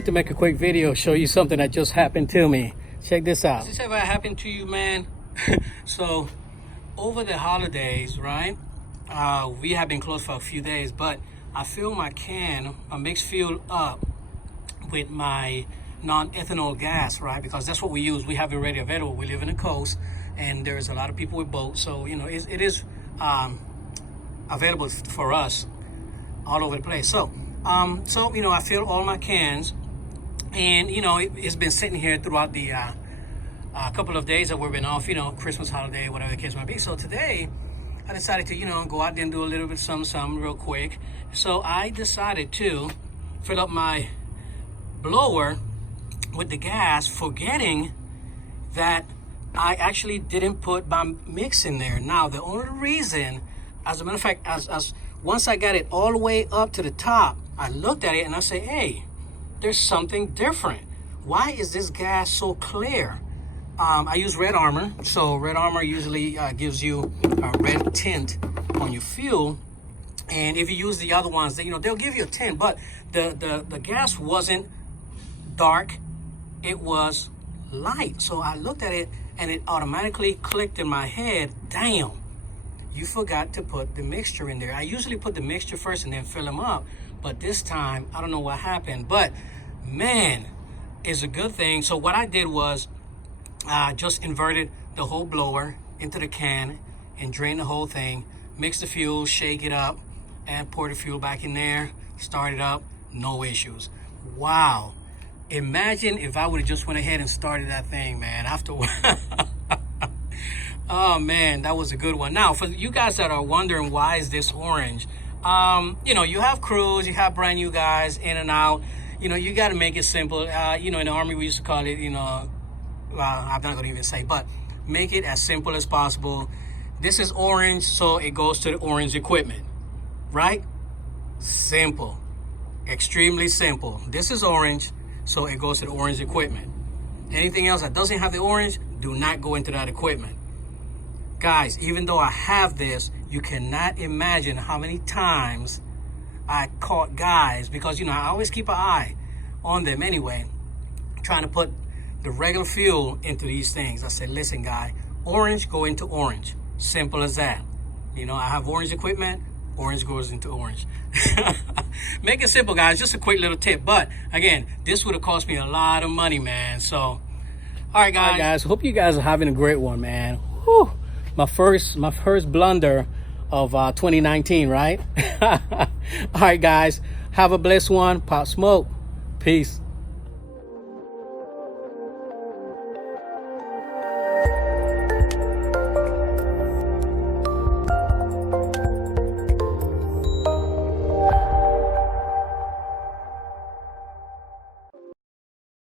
wanted to make a quick video, show you something that just happened to me. Check this out. Has this ever happened to you, man? So, over the holidays, right? We have been closed for a few days, but I filled my can, my mixed fuel up with my non-ethanol gas, right? Because that's what we use. We have it ready available. We live in the coast, and there's a lot of people with boats, so you know it is available for us all over the place. So you know, I filled all my cans, and you know it's been sitting here throughout the couple of days that we've been off, you know, Christmas holiday, whatever the case might be. So today I decided to, you know, go out there and do a little bit of something real quick. So I decided to fill up my blower with the gas, forgetting that I actually didn't put my mix in there. Now the only reason, as a matter of fact, as once I got it all the way up to the top, I looked at it and I said, hey, there's something different. Why is this gas so clear? I use Red Armor. So Red Armor usually gives you a red tint on your fuel. And if you use the other ones, you know, they'll give you a tint, but the gas wasn't dark, it was light. So I looked at it and it automatically clicked in my head, damn, you forgot to put the mixture in there. I usually put the mixture first and then fill them up, but this time I don't know what happened, but man, it's a good thing. So what I did was just inverted the whole blower into the can and drain the whole thing, mix the fuel, shake it up, and pour the fuel back in there, start it up, no issues. Wow. Imagine if I would have just went ahead and started that thing, man, afterward. Oh man, that was a good one. Now, for you guys that are wondering why is this orange, you know, you have crews, you have brand new guys in and out. You know, you got to make it simple. You know, in the Army we used to call it, you know, well, I'm not gonna even say, but make it as simple as possible. This is orange, so it goes to the orange equipment, right? Simple, extremely simple. This is orange, so it goes to the orange equipment. Anything else that doesn't have the orange, do not go into that equipment. Guys, even though I have this, you cannot imagine how many times I caught guys, because you know I always keep an eye on them anyway, trying to put the regular fuel into these things. I said, listen guy, orange go into orange, simple as that. You know, I have orange equipment, orange goes into orange. Make it simple guys, just a quick little tip. But again, this would have cost me a lot of money, man. So all right guys, hope you guys are having a great one, man. Whew. My first blunder of 2019, right? All right guys, have a blessed one. Pop smoke. Peace.